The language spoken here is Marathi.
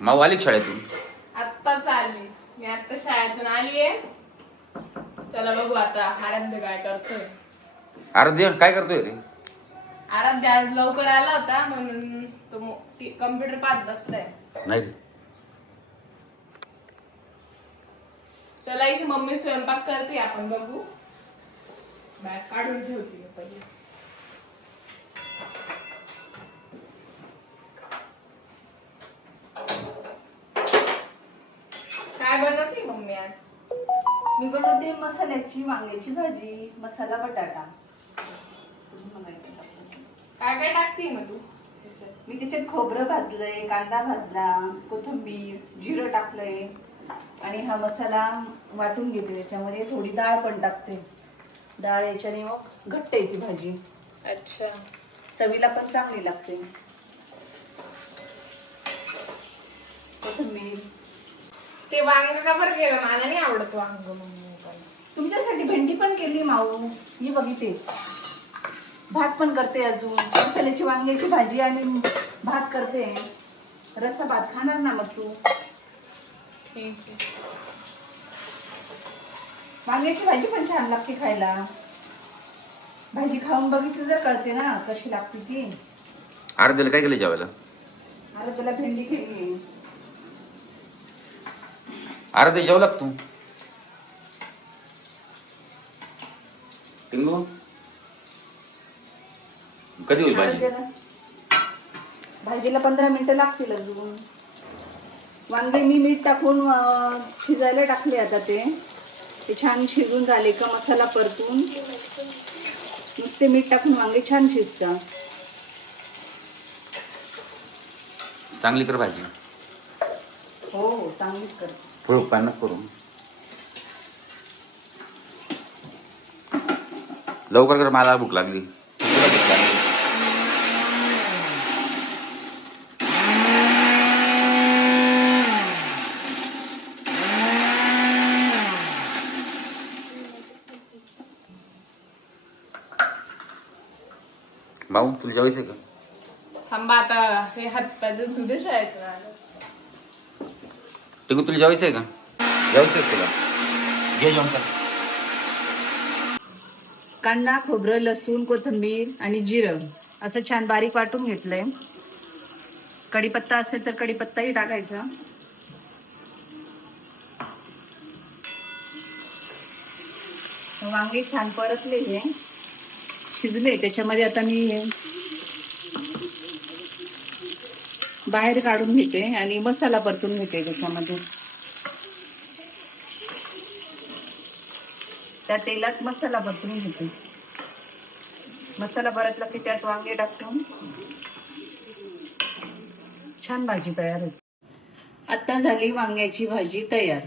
माऊ आली का शाळेतून? आत्ताच आली. मी आत्ता शाळेतून आलीये. चला बघू आता आराध्य काय करतोय. आराध्य काय करतोय रे? आराध्य आज लवकर आला होता म्हणून तो कम्प्युटर पाहत बसलाय. नाही रे. चला इथे मम्मी स्वयंपाक करते आपण बघू. बॅग काढून ठेवते मी पहिले काय बनवते मम्मी आज मी बनवते मसाल्याची वांग्याची भाजी मसाला बटाटा. काय काय टाकते मग तू? मी त्याच्यात खोबरं भाजलंय कांदा भाजला कोथिंबीर जिरं टाकलंय आणि हा मसाला वाटून घेते त्याच्यामध्ये. थोडी डाळ पण टाकते. डाळ याच्याने मग घट्ट येते भाजी. अच्छा. चवीला पण चांगली लागते. कोथिंबीर ते वांग का बरं केलं? मला नाही आवडत वांग मम्मी पण तुमच्यासाठी भेंडी पण केली माऊ. ही बघिते भात पण करते अजून. मसाल्याची वांग्याची भाजी आणि भात करते. रस्सा भात खाणार ना मग तू? ठीक आहे. वांग्याची भाजी पण छान लागते खायला. भाजी खाऊन बघितली तर कळते ना कशी लागते ती. आराध्याला काय केलं जेवायला? अरे तुला भेंडी केली. आराध्य जेवला का तू? टिंगू कधी होईल भाजी? भाजीला पंधरा मिनिटं लागतील अजून. वांगे मी मीठ टाकून अं, शिजायला टाकले आता ते. ते छान शिजून झाले का मसाला परतून. नुसते मीठ टाकून वांगे छान शिजतात. चांगली कर भाजी. हो हो चांगलीच करते. फळ पान करू लवकर कर मला भूक लागली. तुला भूक लागली. भाऊ तुला जेवायचंय का? थांबा आता हे हात पाय धुते शाळेत टिकू तुला जेवायचंय का जेवायचंय का तुला घे जेवण कर। कांदा खोबरं लसूण कोथिंबीर आणि जिरं असं छान बारीक वाटून घेतलंय. कढीपत्ता असेल तर कढीपत्ताही टाकायचा. वांगे छान परतले हे शिजले. त्याच्यामध्ये आता मी हे बाहेर काढून घेते आणि मसाला परतून घेते त्याच्यामध्ये त्या तेलात मसाला परतून घेते. मसाला परतला की त्यात वांगे टाकून छान भाजी तयार होते. आता झाली वांग्याची भाजी तयार.